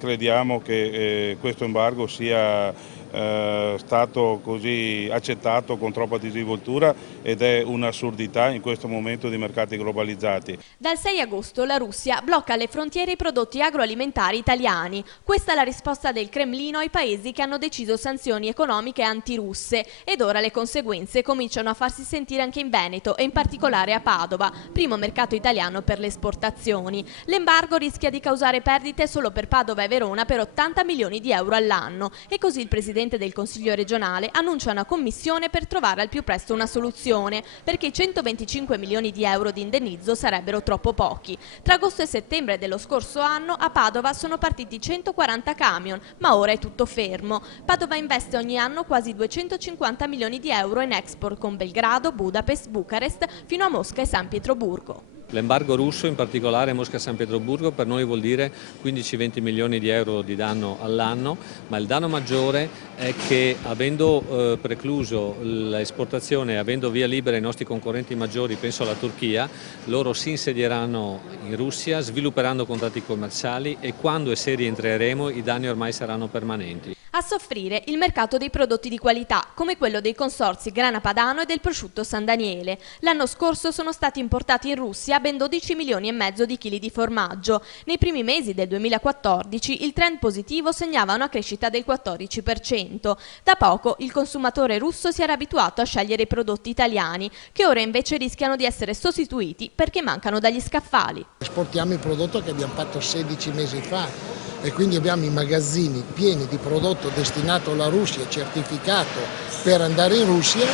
Crediamo che questo embargo sia stato così accettato con troppa disinvoltura ed è un'assurdità in questo momento di mercati globalizzati. Dal 6 agosto la Russia blocca alle frontiere i prodotti agroalimentari italiani. Questa è la risposta del Cremlino ai paesi che hanno deciso sanzioni economiche antirusse ed ora le conseguenze cominciano a farsi sentire anche in Veneto e in particolare a Padova, primo mercato italiano per le esportazioni. L'embargo rischia di causare perdite solo per Padova e Verona per 80 milioni di euro all'anno e così il presidente del Consiglio regionale annuncia una commissione per trovare al più presto una soluzione, perché i 125 milioni di euro di indennizzo sarebbero troppo pochi. Tra agosto e settembre dello scorso anno a Padova sono partiti 140 camion, ma ora è tutto fermo. Padova investe ogni anno quasi 250 milioni di euro in export con Belgrado, Budapest, Bucarest fino a Mosca e San Pietroburgo. L'embargo russo, in particolare Mosca-San Pietroburgo, per noi vuol dire 15-20 milioni di euro di danno all'anno, ma il danno maggiore è che avendo precluso l'esportazione, avendo via libera i nostri concorrenti maggiori, penso alla Turchia, loro si insedieranno in Russia, svilupperanno contratti commerciali e quando e se rientreremo i danni ormai saranno permanenti. A soffrire il mercato dei prodotti di qualità, come quello dei consorzi Grana Padano e del prosciutto San Daniele. L'anno scorso sono stati importati in Russia ben 12 milioni e mezzo di chili di formaggio. Nei primi mesi del 2014 il trend positivo segnava una crescita del 14%. Da poco il consumatore russo si era abituato a scegliere i prodotti italiani, che ora invece rischiano di essere sostituiti perché mancano dagli scaffali. Esportiamo il prodotto che abbiamo fatto 16 mesi fa e quindi abbiamo i magazzini pieni di prodotto destinato alla Russia, certificato per andare in Russia,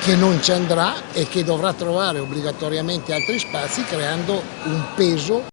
che non ci andrà e che dovrà trovare obbligatoriamente altri spazi creando un peso